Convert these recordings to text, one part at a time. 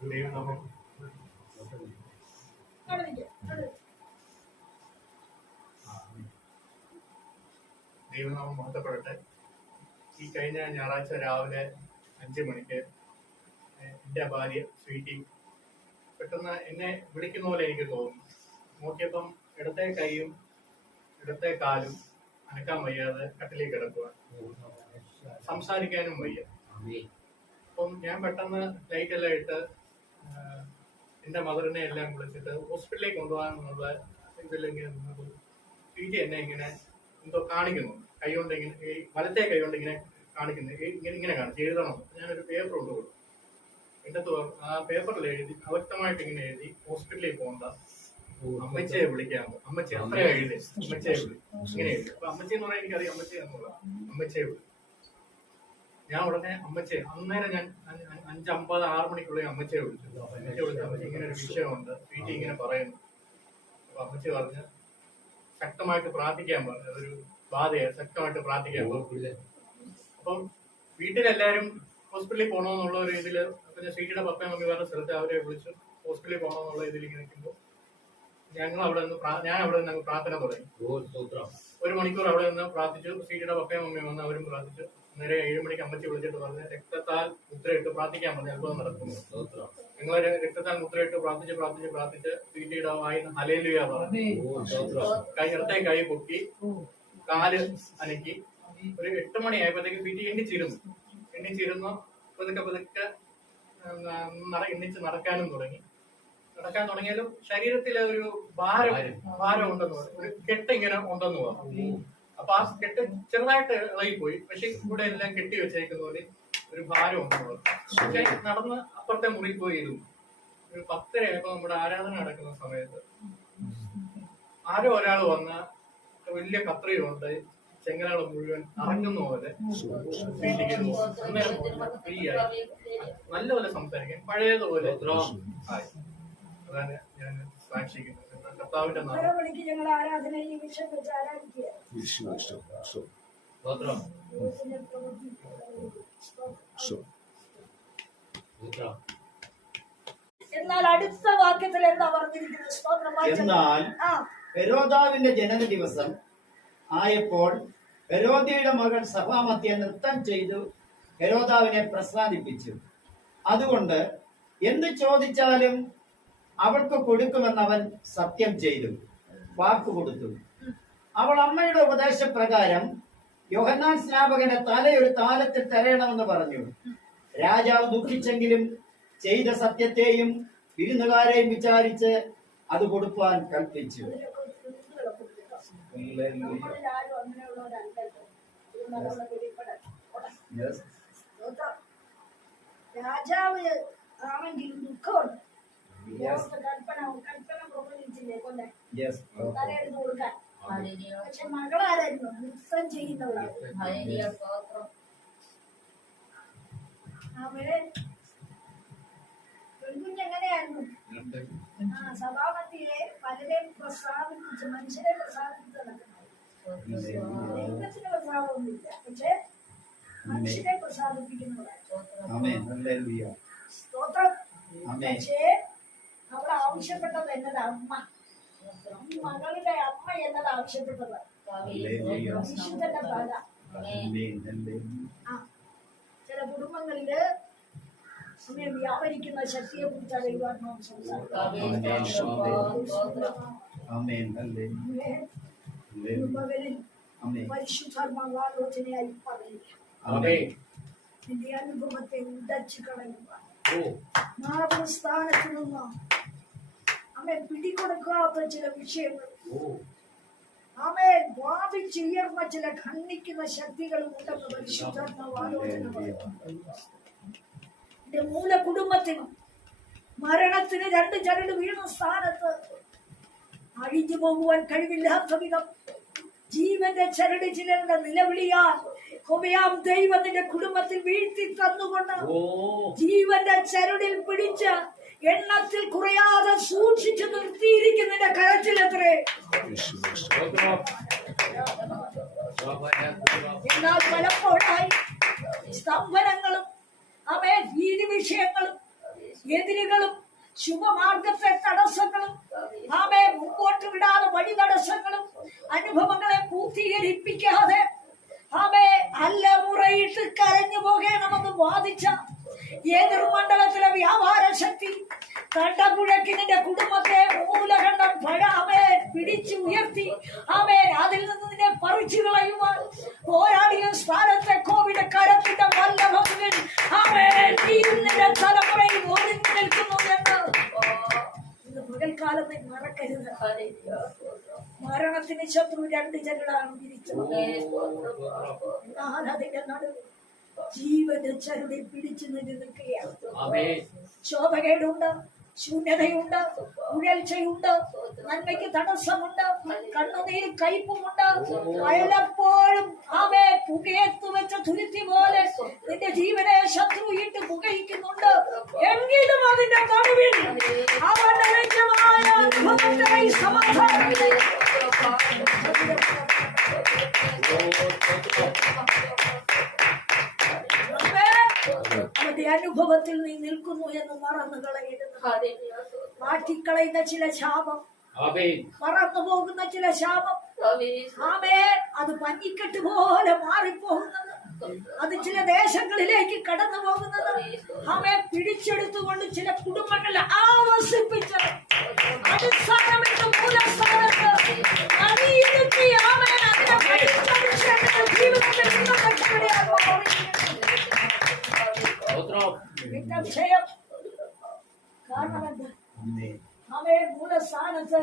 ദൈവനാമം ദൈവനാമം മഹത്വപ്പെടട്ടെ. ഈ കഴിഞ്ഞ ഞായറാഴ്ച രാവിലെ അഞ്ച് മണിക്ക് എന്റെ ഭാര്യ സ്വീറ്റി പെട്ടെന്ന് എന്നെ വിളിക്കുന്ന പോലെ എനിക്ക് തോന്നി നോക്കിയപ്പം ഇടത്തെ കൈയും ഇടത്തെ കാലും അനക്കാൻ വയ്യാതെ കട്ടിലേക്ക് കിടക്കുക സംസാരിക്കാനും വയ്യ. അപ്പം ഞാൻ പെട്ടെന്ന് ലൈറ്റ് എല്ലാം ഇട്ട് എന്റെ മദറിനെ എല്ലാം വിളിച്ചിട്ട് ഹോസ്പിറ്റലിലേക്ക് കൊണ്ടുപോകാനുള്ള ഇങ്ങനെ സ്വീറ്റി എന്നെ ഇങ്ങനെ എന്തോ കാണിക്കുന്നു. കൈ കൊണ്ട് ഇങ്ങനെ ഈ വലത്തെ കൈ കൊണ്ട് ഇങ്ങനെ കാണിക്കുന്നു. ഇങ്ങനെ ഇങ്ങനെ കാണിച്ചു. എഴുതണം. ഞാനൊരു പേപ്പർ കൊണ്ട് കൊടുക്കും എന്റെ ആ പേപ്പറിൽ എഴുതി അവ്യക്തമായിട്ട് ഇങ്ങനെ എഴുതി ഹോസ്പിറ്റലിൽ പോകണ്ട. അമ്മച്ചയെ വിളിക്കാമോ? അമ്മച്ചി അത്രയാ എഴുതി അമ്മച്ചയെ വിളി ഇങ്ങനെ എഴുതി. അപ്പൊ അമ്മച്ചി എന്ന് പറഞ്ഞാൽ എനിക്കറിയാം. അമ്മച്ചി എന്നുള്ള അമ്മച്ചയെ വിളി ഞാൻ ഉടനെ അമ്മച്ചെ അന്നേരം ഞാൻ അഞ്ചമ്പത് ആറ് മണിക്കുള്ളിൽ അമ്മച്ചയെ വിളിച്ചു അമ്മച്ചെ വിളിച്ചു അമ്മച്ചി ഇങ്ങനെ ഒരു വിഷയമുണ്ട്. വീട്ടിൽ ഇങ്ങനെ പറയുന്നു. അപ്പൊ അമ്മച്ചി പറഞ്ഞ് ശക്തമായിട്ട് പ്രാർത്ഥിക്കാൻ പറഞ്ഞു. അതൊരു ബാധയാണ്. ശക്തമായിട്ട് പ്രാർത്ഥിക്കാൻ പറഞ്ഞു. അപ്പം വീട്ടിലെല്ലാരും ഹോസ്പിറ്റലിൽ പോകണമെന്നുള്ള ഒരു ഇതിൽ പിന്നെ സ്വീറ്റിയുടെ പപ്പയും മമ്മി പറഞ്ഞ സ്ഥലത്ത് അവരെ വിളിച്ചു ഹോസ്പിറ്റലിൽ പോകണമെന്നുള്ള ഇതിൽ ഇങ്ങനെ നിൽക്കുമ്പോൾ ഞങ്ങൾ അവിടെ നിന്ന് ഞാൻ അവിടെ നിന്ന് പ്രാർത്ഥന തുടങ്ങി. ഒരു മണിക്കൂർ അവിടെ നിന്ന് പ്രാർത്ഥിച്ചു സീറ്റിയുടെ പപ്പയും മമ്മിയും വന്ന് അവരും പ്രാർത്ഥിച്ചു നേരെ ഏഴ് മണിക്ക് അമ്മച്ചി വിളിച്ചിട്ട് പറഞ്ഞ് രക്തത്താൽ മുദ്രയിട്ട് പ്രാർത്ഥിക്കാൻ പറഞ്ഞു അത്ഭുതം നടക്കുന്നു. ഞങ്ങൾ രക്തത്താൽ മുദ്രയിട്ട് പ്രാർത്ഥിച്ച് പ്രാർത്ഥിച്ച് പ്രാർത്ഥിച്ച് സീറ്റിയുടെ വായി പറഞ്ഞു. കൈ ഇടത്തെ കൈ പൊക്കി കാൽ അനക്കി. ഒരു എട്ട് മണിയായപ്പോഴത്തേക്ക് സീറ്റി എണ്ണിച്ചിരുന്നു. എണ്ണിച്ചിരുന്നു. പതുക്കെ പതുക്കെ എണ്ണിച്ച് നടക്കാനും തുടങ്ങി. നടക്കാൻ തുടങ്ങിയാലും ശരീരത്തിലെ ഒരു ഭാരം ഭാരം. ഉണ്ടെന്ന് പറഞ്ഞു ഒരു കെട്ടിങ്ങനെ ഉണ്ടെന്ന് പറഞ്ഞു അപ്പൊ ആ കെട്ട് ചെറുതായിട്ട് പോയി പക്ഷെ ഇവിടെ എല്ലാം കെട്ടി വെച്ചേക്കുന്ന പോലെ ഒരു ഭാരം പറഞ്ഞു പക്ഷെ നടന്ന് അപ്പുറത്തെ മുറി പോയി ഇരുന്നു ഒരു പത്തരയായപ്പോ നമ്മുടെ ആരാധന നടക്കുന്ന സമയത്ത് ആരോ ഒരാൾ വന്ന വലിയ കത്രയുണ്ട് ചെങ്ങലകൾ മുഴുവൻ അറങ്ങുന്ന പോലെ ഫീലിംഗ് അന്നേരം ഫ്രീ ആയി. നല്ലപോലെ സംസാരിക്കാൻ പഴയതുപോലെ ആയി അതാണ് ഞാൻ സാക്ഷിക്കുന്നത് കർത്താവിന്റെ നാമം. ഓരോ മണിക്ക് ഞങ്ങൾ ആരാധന ഈ വിഷയം വെച്ച് ആരാധിക്കുക ദൈവത്തിന്റെ പ്രവൃത്തി. എന്നാൽ അടുത്ത വാക്യത്തിൽ എന്താ പറഞ്ഞിരിക്കുന്നത്? സ്തോത്രം എന്നാൽ ഹെരോദാവിന്റെ ജനന ദിവസം ആയപ്പോൾ ഹെരോദയുടെ മകൻ സഭാമധ്യ നൃത്തം ചെയ്തു ഹെരോദാവിനെ പ്രസാദിപ്പിച്ചു. അതുകൊണ്ട് എന്ത് ചോദിച്ചാലും അവൾക്ക് കൊടുക്കുമെന്ന് അവൻ സത്യം ചെയ്തു. വാക്ക് കൊടുത്തു. അവൾ അമ്മയുടെ ഉപദേശപ്രകാരം യോഹന്നാൻ സ്നാപകന്റെ തലയൊരു താലത്തിൽ തരയണമെന്ന് പറഞ്ഞു. രാജാവ് ദുഃഖിച്ചെങ്കിലും ചെയ്ത സത്യത്തെയും വിരുന്നുകാരെയും വിചാരിച്ച് അത് കൊടുക്കുവാൻ കൽപ്പിച്ചു. രാജാവ് ആണെങ്കിലും ദുഃഖമുണ്ട് പക്ഷെ മകളാരായിരുന്നു? നൃത്തം ചെയ്യുന്നവരാണ് അവർ പെൺകുഞ്ഞ് എങ്ങനെയായിരുന്നു? ആ സഭാപതിയെ പലരെയും പ്രസാദിപ്പിച്ച് മനുഷ്യരെ പ്രസാദിപ്പിച്ച് നടക്കുന്നത് ദൈവത്തിന് പ്രസാദമൊന്നുമില്ല. പക്ഷെ മനുഷ്യരെ പ്രസാദിപ്പിക്കുന്നവരാണ്. സ്തോത്രം. പക്ഷേ അവൾ ആവശ്യപ്പെട്ടത് എന്നത് അമ്മ. മകളുടെ അമ്മ എന്നത് ആവശ്യപ്പെട്ടത്. വിശുദ്ധന്റെ. ആ. ചില കുടുംബങ്ങളിൽ സമയം വ്യാപരിക്കുന്ന ശക്തിയെ കുറിച്ചാണ് ദൈവാത്മാവ് Amen. പരിശുദ്ധാത്മാവാലോചനയായി പറയുക. നിന്റെ അനുഭവത്തെ ഉടച്ചു കളയുക നിന്നും നിന്ന് അമ്മ പിടികൊടുക്കാത്ത ചില വിഷയങ്ങൾ. ആമേ വാദിച്ചുയർന്ന ചില ഖണ്ഡിക്കുന്ന ശക്തികളും ഉണ്ടെന്ന് പരിശുദ്ധാത്മാവ് ആലോചന എന്റെ മൂല കുടുംബത്തിന് മരണത്തിന് രണ്ട് ചരട് വീണ സ്ഥാനത്ത് അഴിഞ്ഞു പോകുവാൻ കഴിവില്ലാത്ത വിധം ജീവന്റെ ചരട് ചിലരുടെ നിലവിളിയാൽ ഹോമയാം ദൈവത്തിന്റെ കുടുംബത്തിൽ വീഴ്ത്തി തന്നുകൊണ്ട് ജീവന്റെ ചരടിൽ പിടിച്ച് എണ്ണത്തിൽ കുറയാതെ സൂക്ഷിച്ചു നിർത്തിയിരിക്കുന്നതിന്റെ കരച്ചിൽ എത്രേ എന്നാൽ പലപ്പോഴായി സ്തംഭനങ്ങളും അവയെ ഭീതി വിഷയങ്ങളും എതിരുകളും ശുഭമാർഗത്തെ തടസ്സങ്ങളും ആമേ മുമ്പോട്ട് വിടാതെ വഴി തടസ്സങ്ങളും അനുഭവങ്ങളെ പൂർത്തീകരിപ്പിക്കാതെ ആമേ അല്ല മുറയിട്ട് കരഞ്ഞു പോകണമെന്ന് വാദിച്ച ഏതൊരു മണ്ഡലത്തിലെ വ്യാപാര ശക്തി? കണ്ടപുഴക്കി നിന്റെ കുടുംബത്തെ മൂലകണ്ഠം പഴാമേ പിടിച്ചു ഉയർത്തി. അവൻ അതിൽ നിന്ന് നിന്നെ പറിച്ചു കളയുവാൻ പോരാടിയ സ്ഥാനത്തെ കോവിഡ് കരത്തിന്റെ വല്ലഭത്തിൽ നീയും നിന്റെ തലമുറയിൽ ഒതുങ്ങി നിൽക്കുന്നു എന്ന്. പകൽക്കാലം നീ മറക്കരുത്. മരണത്തിന് ശത്രു രണ്ട് ജനങ്ങളാണ് തിരിച്ചു എന്നാൽ അതിന്റെ നടുവ് ജീവന്റെ ചരടിൽ പിടിച്ചു നിന്ന് നിൽക്കുകയാണ്. ശോഭകേടുണ്ട് ശൂന്യതയുണ്ട് ഉഴൽച്ചയുണ്ട് നന്മയ്ക്ക് തടസ്സമുണ്ട് കണ്ണുനീര് കയ്പുമുണ്ട്. അയലപ്പോഴും അവെ പുകയത്തു വെച്ച തുരുത്തി പോലെ നിന്റെ ജീവനെ ശത്രു ഇട്ട് പുകയിക്കുന്നുണ്ട്. എങ്കിലും അതിന്റെ നടുവിൽ അവൻ നിരഞ്ജമായ അനുഭവത്തിനായി സമാധാനം. അനുഭവത്തിൽ നീ നിൽക്കുന്നു എന്ന് മറന്നു കളയരുത്. മാറ്റിക്കളയുന്ന ചില ശാപം ആമേൻ. മറന്നു പോകുന്ന ചില ശാപം. ആമേ അത് പഞ്ഞിക്കെട്ട് പോലെ മാറിപ്പോകുന്നത്. അത് ചില ദേശങ്ങളിലേക്ക് കടന്നു പോകുന്നത്. ആമേ പിടിച്ചെടുത്തുകൊണ്ട് ചില കുടുംബങ്ങളെ ആവസിപ്പിച്ചത് അടിസ്ഥാനമിട്ട് മൂലസ്ഥാനത്ത് അതിനെ ജീവിതത്തിൽ നിന്ന് രക്ഷപ്പെടുകയാണ് സ്തോത്രം പിന്നെ ക്ഷയം കാരണം എന്താ ആമേൻ അവയെ മൂലസ്ഥാനത്ത്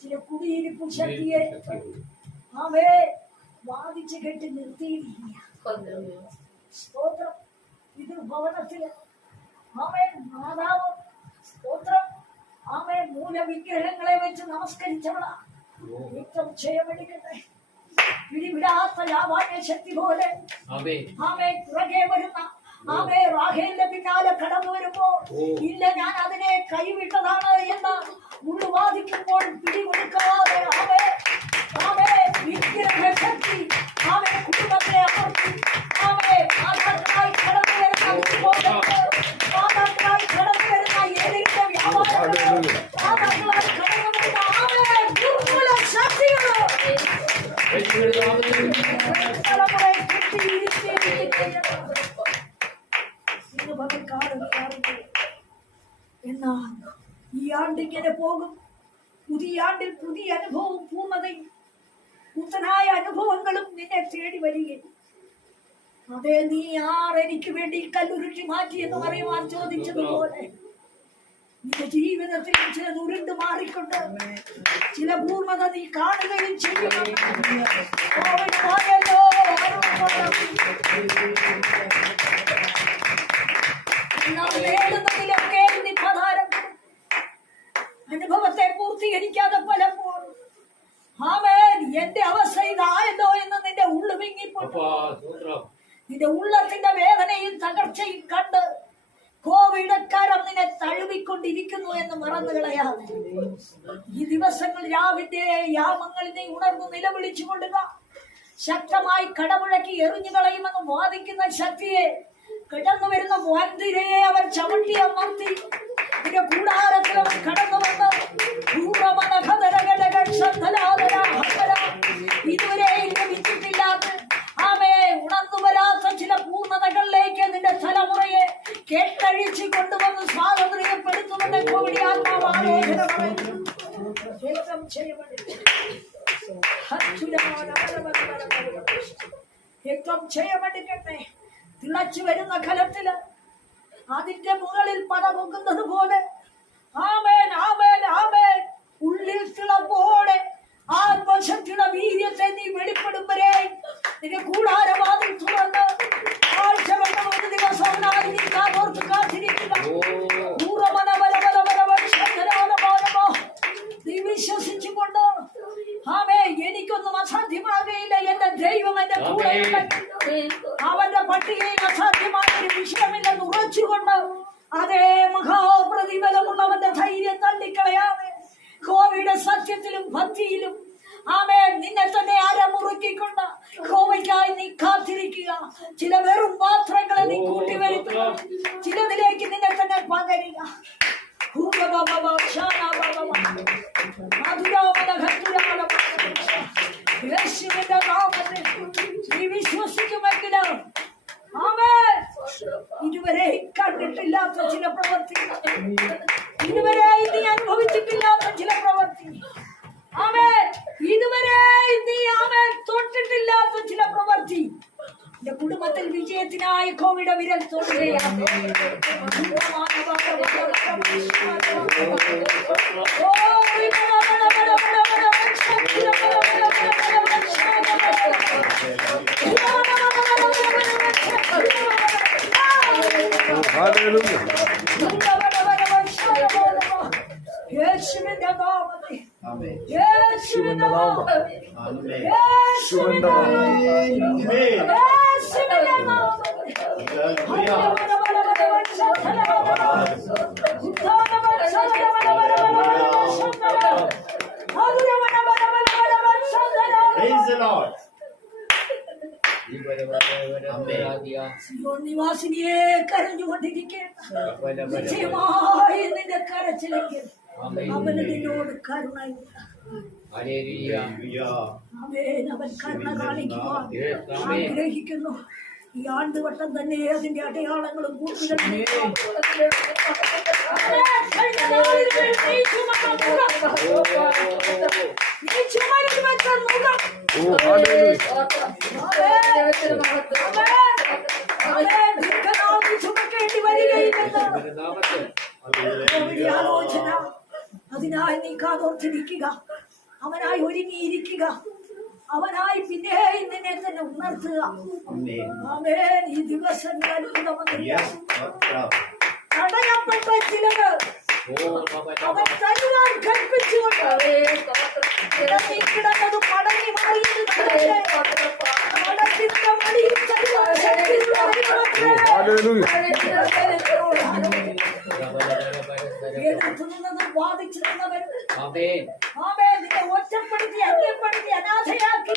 ചില കുടിയിരിപ്പ് ശക്തിയെ അവയെ വാദിച്ചു കെട്ടി നിർത്തിയിരിക്കുക സ്തോത്രം ഇത് ഭവനത്തിൽ അവൻ മാതാവ് സ്തോത്രം അവൻ മൂലവിഗ്രഹങ്ങളെ വെച്ച് നമസ്കരിച്ചവളാ യുദ്ധം ക്ഷയമെടുക്കട്ടെ പിടിവിടാത്ത ലാഭാന്യ ശക്തി പോലെ ആമേൻ ആമേ പുറകെ വരുന്ന ആമേ റാഹേലിന്റെ പിന്നാലെ കടന്നു വരുമ്പോ ഇല്ല ഞാൻ അതിനെ കൈവിട്ടതാണ് എന്ന് മുഴുവാദിക്കുമ്പോൾ പിടികൊടുക്കാതെ ആമേ ആമേ വിഗ്രഹ വേണ്ടി കല്ലുരുട്ടി മാറ്റി എന്ന് പറയുവാൻ ചോദിച്ചതുപോലെ നിന്റെ ജീവിതത്തിൽ ചില ഉരുണ്ട് മാറിക്കൊണ്ട് ചില പൂർണത നീ കാണുകയും ചെയ്യണം അനുഭവത്തെ പൂർത്തീകരിക്കാതെ പലപ്പോഴും. ആമേൻ എന്റെ അവസ്ഥ ഇതായല്ലോ എന്ന് നിന്റെ ഉള്ളു വിങ്ങിപ്പോ നിന്റെ ഉള്ളത്തിന്റെ വേദനയും തകർച്ചയും കണ്ട് കോവിഡക്കാരം നിന്നെ തഴുവിക്കൊണ്ടിരിക്കുന്നു എന്ന് മറന്നു കളയാതെ. ഈ ദിവസങ്ങൾ രാവിന്റെ യാമങ്ങളിൽ നീ ഉണർന്നു നിലവിളിച്ചു കൊള്ളുക ശക്തമായി കടമുഴക്കി എറിഞ്ഞു കളയുമെന്ന് വാദിക്കുന്ന ശക്തിയെ കിടന്നു വരുന്ന മന്ദിരയെ അവർ ചവിട്ടി അമർത്തി. നിന്റെ കൂടാരത്തിൽ അവൻ കടന്നു വന്ന് ഇതുവരെ ലഭിച്ചിട്ടില്ലാത്ത ആമേ ഉണർന്നു വരാത്ത പൂർണതകളിലേക്ക് നിന്റെ തലമുറയെ കേട്ടഴിച്ചു കൊണ്ടുവന്ന് സ്വാതന്ത്ര്യപ്പെടുത്തുമെന്ന് കോവിഡ് ആത്മാവ് ആലോചന രക്തം ചെയ്യമെടുക്കട്ടെ തിളച്ചു വരുന്ന കലത്തിൽ അതിന്റെ മുകളിൽ പട പൊങ്ങുന്നത് പോലെ ആമേൻ ആമേൻ ആമേൻ ഉള്ളിൽ തിളപ്പോടെ ആത്മശക്തിയുടെ വീര്യത്തെ നീ വെളിപ്പെടും നിന്റെ കൂടാരവാതിൽ തുറന്ന് വിശ്വസിച്ചുകൊണ്ട് ആമേ എനിക്കൊന്നും അസാധ്യമാകുകയില്ല. എന്റെ ദൈവം എന്റെ കൂടെ അവന്റെ പട്ടികയിൽ അസാധ്യമായ ഒരു വിഷയമില്ലെന്ന് ഉറച്ചുകൊണ്ട് അതേ മഹാപ്രതിഫലമുള്ളവന്റെ ധൈര്യം തള്ളിക്കളയാതെ കോവിഡ് സത്യത്തിലും ഭക്തിയിലും ആമേൻ. നിന്നെ തന്നെ അരമുറുക്കിക്കൊണ്ട് ഹോമയ്ക്കായി നീ കാത്തിരിക്കുക. ചില വെറും പാത്രങ്ങളെ നീ കൂട്ടി വരുത്തുക ചിലതിലേക്ക് നിന്നെ തന്നെ പകരുക. നീ വിശ്വസിക്കുമെങ്കിലോ? ആമേൻ. ഇതുവരെ കണ്ടിട്ടില്ലാത്ത ചില പ്രവർത്തി ഇതുവരെ നീ അനുഭവിച്ചിട്ടില്ലാത്ത ചില പ്രവർത്തി ആമേൻ. ഇതുവരെ നീ ആമേൻ തൊട്ടിട്ടില്ലാത്ത ചില പ്രവർത്തി എന്റെ കുടുംബത്തിൽ വിജയത്തിനായി കോവിഡ് വിരൽ തൊടുകയാണ് സിയോൻ നിവാസിനിയെ കരഞ്ഞുകൊണ്ടിരിക്കുകയാണ് നിശ്ചയമായി നിന്റെ കരച്ചിലെങ്കിൽ അവന് നിന്നോട് ആമേൻ അവൻ കരുണ കാണിക്കുവാൻ ആഗ്രഹിക്കുന്നു ഈ ആണ്ടുവട്ടം തന്നെ അതിന്റെ അടയാളങ്ങളും Oh. ചുമക്കേണ്ടി വരികയില്ലെന്ന് കോവിഡ് ആലോചന അതിനായി നീ കാതോർത്തിരിക്കുക. അവനായി ഒരുങ്ങിയിരിക്കുക. അവനായി പിന്നെയും നിന്നെ തന്നെ ഉണർത്തുക. ആമേൻ ആമേൻ ഈ ദിവസം തടയപ്പെട്ട ചിലത് അവൻ തരുവാൻ കൽപ്പിച്ചുകൊണ്ട് കിടന്നി കിടന്നത് പടങ്ങി മാറിയത് എതിർത്തുനിന്നത് വാദിച്ചു നിന്നവൻ ആമേ നിന്നെ ഒറ്റപ്പെടുത്തി അന്യപ്പെടുത്തി അനാഥയാക്കി.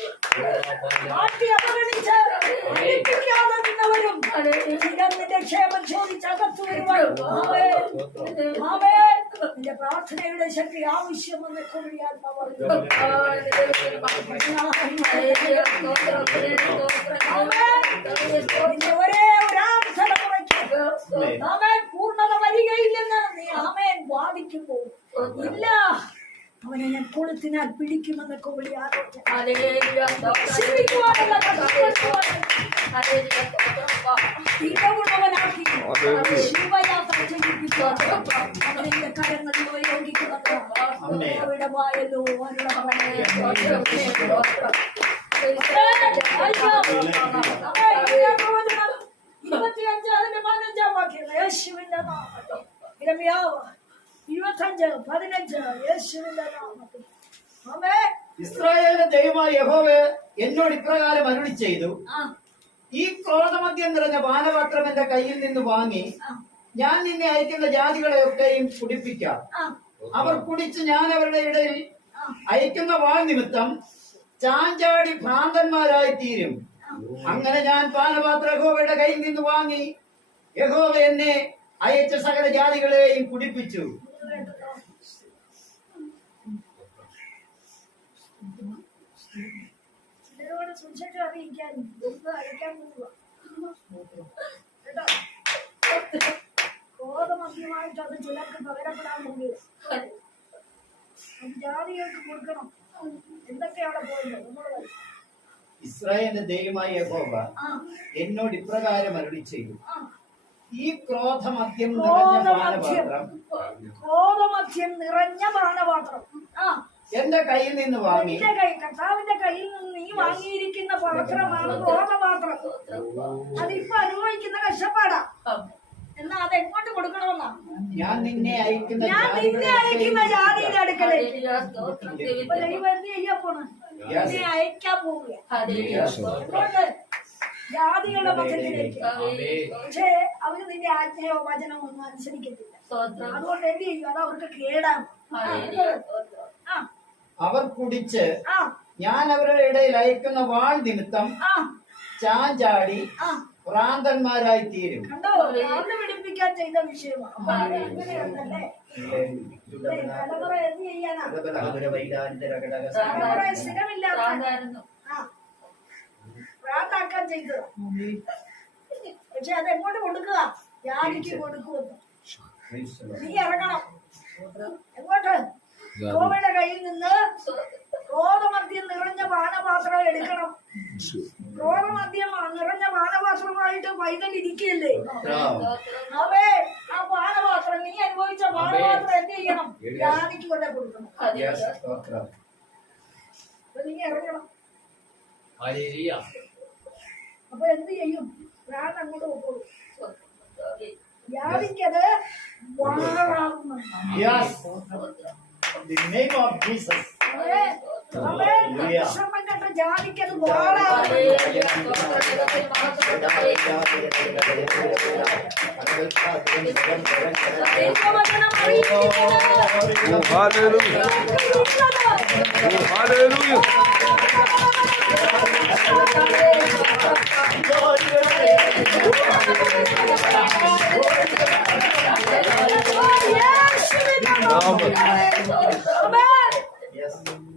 മാറ്റി അവഗണിച്ച് അന്വേഷിക്കാതെ നിന്നവരും ചിലർ നിന്റെ ക്ഷേമം ചോദിച്ച് അകത്തു നിന്റെ പ്രാർത്ഥനയുടെ ശക്തി ആവശ്യമെന്ന് കൊള്ളിയാത്മാ നിന്റെ ഒരേ ഒരാർത്ഥന കുറയ്ക്ക് ആമേൻ പൂർണത വരികയില്ലെന്ന് നീ വാദിക്കുമ്പോൾ ഇല്ല. അവനെ ഞാൻ കൊളുത്തിനാൽ പിടിക്കുമെന്നൊക്കെ തികവുള്ളവനാക്കി ശിവയാത്ര കരങ്ങളിൽ ഉപയോഗിക്കുന്നത് പതിനഞ്ചാം യേശുവിന്റെ നാമത്തിൽ ഇരമ്യാവ് ഇരുപത്തഞ്ച് പതിനഞ്ച്. യേശുവിന്റെ നാമത്തിൽ. ഇസ്രായേലിന്റെ ദൈവമായ യഹോവ എന്നോട് ഇപ്രകാരം അരുളി ചെയ്തു ഈ ക്രോധമദ്യം നിറഞ്ഞ പാനപാത്രം എന്റെ കയ്യിൽ നിന്ന് വാങ്ങി ഞാൻ നിന്നെ അയക്കുന്ന ജാതികളെയൊക്കെയും കുടിപ്പിക്കാം. അവർ കുടിച്ച് ഞാൻ അവരുടെ ഇടയിൽ അയക്കുന്ന വാൾ നിമിത്തം ചാഞ്ചാടി ഭ്രാന്തന്മാരായി തീരും. അങ്ങനെ ഞാൻ പാനപാത്ര യഹോവയുടെ കയ്യിൽ നിന്ന് വാങ്ങി യഹോവ എന്നെ അയച്ച സകല ജാതികളെയും കുടിപ്പിച്ചു. ചിലരോട് അറിയിക്കാൻ പോവുക. കേട്ടോ ക്രോധമദ്യമായിട്ട് അത് ചിലർക്ക് പകരപ്പെടാൻ പോകുക അത് ജാതികൾക്ക് കൊടുക്കണം പോയത്? ഇസ്രായേലിന്റെ ദൈവമായ എന്നോട് ഇപ്രകാരം അരുളി ചെയ്തു ഈ ക്രോധമദ്യം നിറഞ്ഞ ക്രോധമദ്യം. നിറഞ്ഞ പാനപാത്രം. ആ. എന്റെ കയ്യിൽ നിന്ന് വാങ്ങി. എന്റെ കൈ കർത്താവിന്റെ കയ്യിൽ നിന്ന് നീ വാങ്ങിയിരിക്കുന്ന പാത്രമാണ് ക്രോധപാത്രം. അതിപ്പോ അനുഭവിക്കുന്ന കഷ്ടപ്പാടാ. എന്നാ അത് എങ്ങോട്ട് കൊടുക്കണമെന്നാ? ഞാൻ നിന്നെ അയക്കുന്ന ഞാൻ നിന്നെ അയക്കുന്ന ജാതിയുടെ അടുക്കലേക്ക് ഇപ്പൊ ദൈവം എന്ത് ചെയ്യാൻ പോണ? നിന്നെ അയക്കാൻ പോവുക ജാതികളുടെ മധ്യത്തിലേക്ക് പക്ഷേ അവർ നിന്റെ ആജ്ഞയോ വചനമോ ഒന്നും അനുസരിക്കത്തില്ല. അതുകൊണ്ട് എന്ത് ചെയ്യും? അത് അവർക്ക് കേടാണ് അവർ കുടിച്ച് ആ. ഞാൻ അവരുടെ ഇടയിൽ അയക്കുന്ന വാൾ നിമിത്തം ചാൻ ചാഞ്ചാടി ഭ്രാന്തന്മാരായി തീരും. കണ്ടോ? അന്ന് പിടിപ്പിക്കാൻ ചെയ്ത വിഷയമാണ് അത് തലമുറ എന്ത് ചെയ്യാനാ? ആ. പ്രാന്താക്കാൻ ചെയ്തതാ പക്ഷെ അത് എങ്ങോട്ട് കൊടുക്കുക? ജാതിക്ക് കൊടുക്കുമെന്ന്. നീ ഇറങ്ങണം. എങ്ങോട്ട്? ഗോവയുടെ കയ്യിൽ നിന്ന് ക്രോധമദ്യം നിറഞ്ഞ പാനപാത്രം എടുക്കണം. ക്രോധമദ്യം നിറഞ്ഞ പാനപാത്രമായിട്ട് പൈതൽ ഇരിക്കുകയല്ലേ? അവേ ആ പാനപാത്രം നീ അനുഭവിച്ച പാനപാത്രം എന്ത് ചെയ്യണം? ജാതിക്ക് കൊണ്ടേ കൊടുക്കണം. നീ ഇറങ്ങണം. അപ്പൊ എന്ത് ചെയ്യും? പ്രാണൻ അങ്ങോട്ട് പോകും. ജാതിക്കത് വാഴാകുന്നു Yes. In the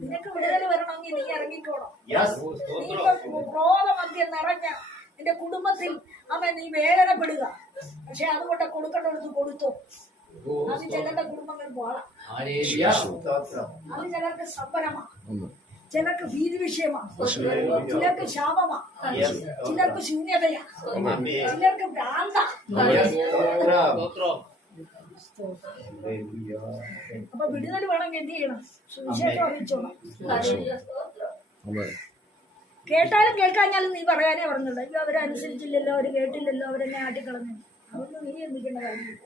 നിനക്ക് വിടുതൽ വരണമെങ്കിൽ നീ ഇറങ്ങിക്കോണം ക്രോധമദ്യം നിറഞ്ഞ നിന്റെ കുടുംബത്തിൽ അവൻ നീ വേദനപ്പെടുക പക്ഷെ അതുകൊണ്ട് കൊടുക്കേണ്ടടുത്ത് കൊടുത്തു അത് ചിലരുടെ കുടുംബങ്ങൾ പോകാം സ്തോത്രം. അത് ചിലർക്ക് സമ്പരമാ. ചിലർക്ക് ഭീതി വിഷയമാണ്. ചിലർക്ക് ശാപമാ. ചിലർക്ക് ശൂന്യതയാ. ചിലർക്ക് ഭ്രാന്ത. അപ്പൊ വിടുതൽ വേണമെങ്കിൽ എന്ത് ചെയ്യണം? സുവിശേഷം അറിയിച്ചോളാം. കേട്ടാലും കേൾക്കാഞ്ഞാലും നീ പറയാനേ പറഞ്ഞുള്ളൂ അയ്യോ അവരനുസരിച്ചില്ലല്ലോ അവർ കേട്ടില്ലല്ലോ അവരെന്നെ ആട്ടിക്കളഞ്ഞു. അതൊന്നും നീ എന്തിക്കേണ്ട കാര്യമില്ല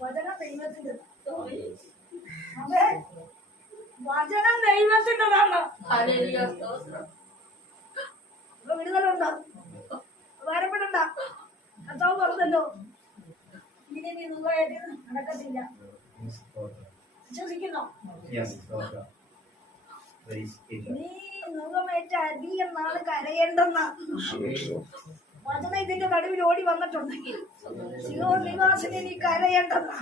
വചന ദൈവത്തിന്റെ അതെ വചനം ദൈവത്തിന്റെതാണ് വിടുതലുണ്ട്? ഭാരപ്പെടണ്ട കർത്താവ് പറഞ്ഞല്ലോ. ഇനി നീ ദുബായിട്ട് നടക്കത്തില്ല. വിശ്വസിക്കുന്നോ. നീ നുഖമേറ്റ അധികം നാൾ കരയേണ്ടെന്ന. വചന ഇതിന്റെ നടുവിൽ ഓടി വന്നിട്ടുണ്ടെങ്കിൽ സിയോ നിവാസിനെ നീ കരയേണ്ടെന്ന.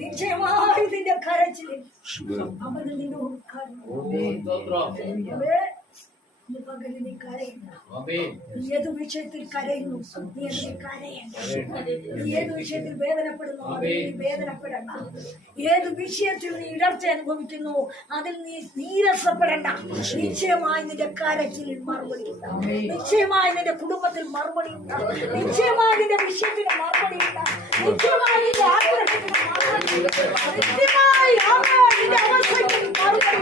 നിശ്ചയമായി നിന്റെ കരച്ചിൽ അവന് നിന്നോട് അതെ പകൽ നീ കരയണ്ട നീ ഏത് വിഷയത്തിൽ കരയുന്നു. നീ എന്തിൽ കരയണ്ട. നീ ഏത് വിഷയത്തിൽ വേദനപ്പെടുന്നു. അതിൽ നീ വേദനപ്പെടണ്ട. ഏത് വിഷയത്തിൽ നീ ഇടർച്ച അനുഭവിക്കുന്നു അതിൽ നീ നീരസപ്പെടണ്ട. നിശ്ചയമായി നിന്റെ കരച്ചിൽ മറുപടി. ഉണ്ടാവും. നിശ്ചയമായി നിന്റെ കുടുംബത്തിൽ മറുപടി ഉണ്ടാവും. നിശ്ചയമായി നിന്റെ വിഷയത്തിന് മറുപടി ഉണ്ടാവും. നിശ്ചയമായി നിന്റെ ആഗ്രഹത്തിന് മറുപടി. നിശ്ചയമായി നിന്റെ അവസ്ഥയ്ക്ക് മറുപടി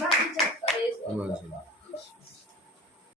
ഉണ്ടാവും. ഒരു വാക്ക് സാധിച്ചേ Amen.